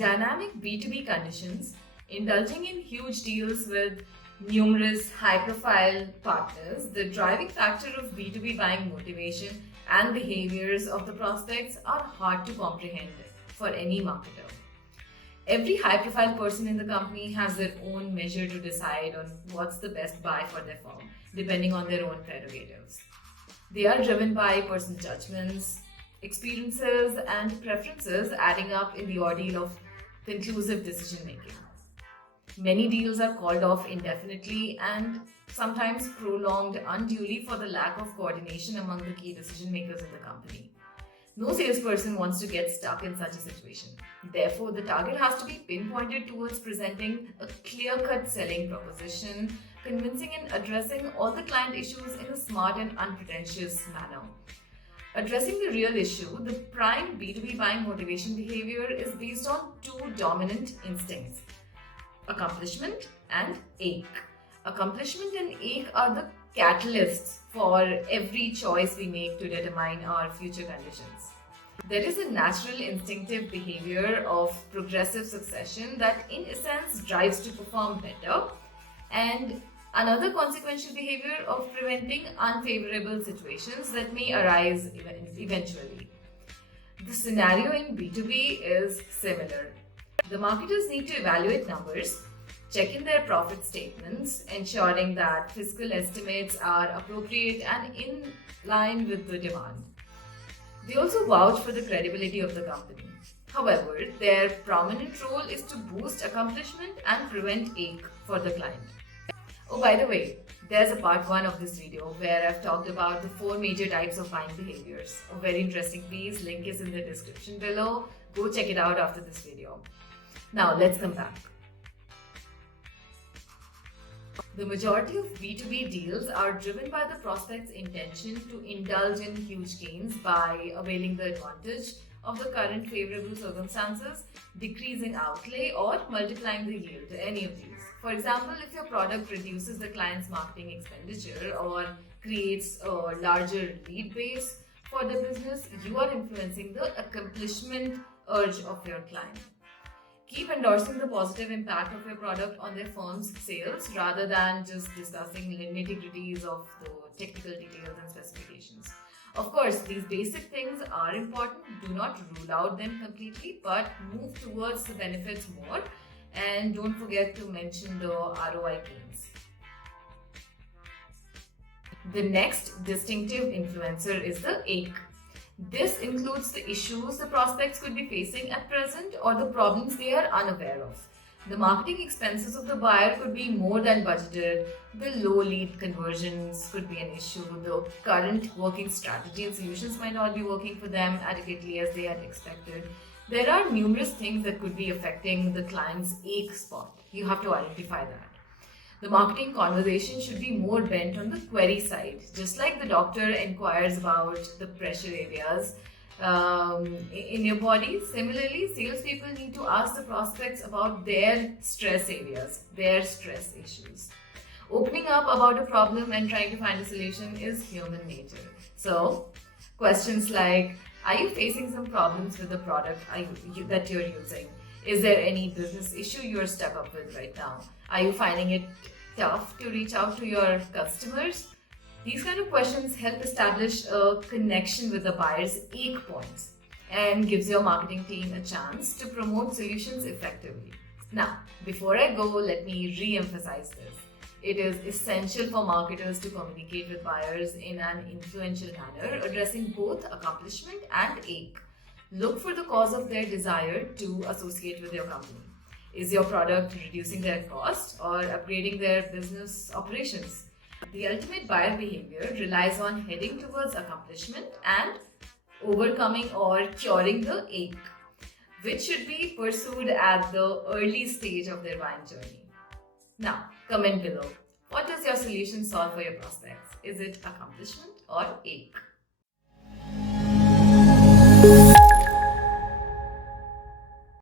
dynamic B2B conditions, indulging in huge deals with numerous high-profile partners, the driving factor of B2B buying motivation and behaviors of the prospects are hard to comprehend for any marketer. Every high-profile person in the company has their own measure to decide on what's the best buy for their firm, depending on their own prerogatives. They are driven by personal judgments, experiences, and preferences adding up in the ordeal of conclusive decision-making. Many deals are called off indefinitely and sometimes prolonged unduly for the lack of coordination among the key decision makers in the company. No salesperson wants to get stuck in such a situation. Therefore, the target has to be pinpointed towards presenting a clear-cut selling proposition, convincing and addressing all the client issues in a smart and unpretentious manner. Addressing the real issue, the prime B2B buying motivation behavior is based on two dominant instincts: accomplishment and ache. Accomplishment and ache are the catalysts for every choice we make to determine our future conditions. There is a natural instinctive behavior of progressive succession that in essence drives to perform better, and another consequential behavior of preventing unfavorable situations that may arise eventually. The scenario in B2B is similar. The marketers need to evaluate numbers, check in their profit statements, ensuring that fiscal estimates are appropriate and in line with the demand. They also vouch for the credibility of the company. However, their prominent role is to boost accomplishment and prevent ache for the client. Oh, by the way, there's a part 1 of this video where I've talked about the 4 major types of buying behaviors. A very interesting piece, link is in the description below. Go check it out after this video. Now let's come back. The majority of B2B deals are driven by the prospect's intention to indulge in huge gains by availing the advantage of the current favorable circumstances, decreasing outlay, or multiplying the yield, any of these. For example, if your product reduces the client's marketing expenditure or creates a larger lead base for the business, you are influencing the accomplishment urge of your client. Keep endorsing the positive impact of your product on their firm's sales rather than just discussing nitty-gritties of the technical details and specifications. Of course, these basic things are important. Do not rule out them completely, but move towards the benefits more, and don't forget to mention the ROI gains. The next distinctive influencer is the ache. This includes the issues the prospects could be facing at present or the problems they are unaware of. The marketing expenses of the buyer could be more than budgeted, the low lead conversions could be an issue, the current working strategy and solutions might not be working for them adequately as they had expected. There are numerous things that could be affecting the client's ache spot. You have to identify that. The marketing conversation should be more bent on the query side. Just like the doctor inquires about the pressure areas in your body, similarly, salespeople need to ask the prospects about their stress areas, their stress issues. Opening up about a problem and trying to find a solution is human nature. So, questions like, are you facing some problems with the product that you're using? Is there any business issue you're stuck up with right now? Are you finding it tough to reach out to your customers? These kind of questions help establish a connection with the buyer's ache points and gives your marketing team a chance to promote solutions effectively. Now, before I go, let me re-emphasize this. It is essential for marketers to communicate with buyers in an influential manner, addressing both accomplishment and ache. Look for the cause of their desire to associate with your company. Is your product reducing their cost or upgrading their business operations? The ultimate buyer behavior relies on heading towards accomplishment and overcoming or curing the ache, which should be pursued at the early stage of their buying journey. Now, comment below. What does your solution solve for your prospects? Is it accomplishment or ache?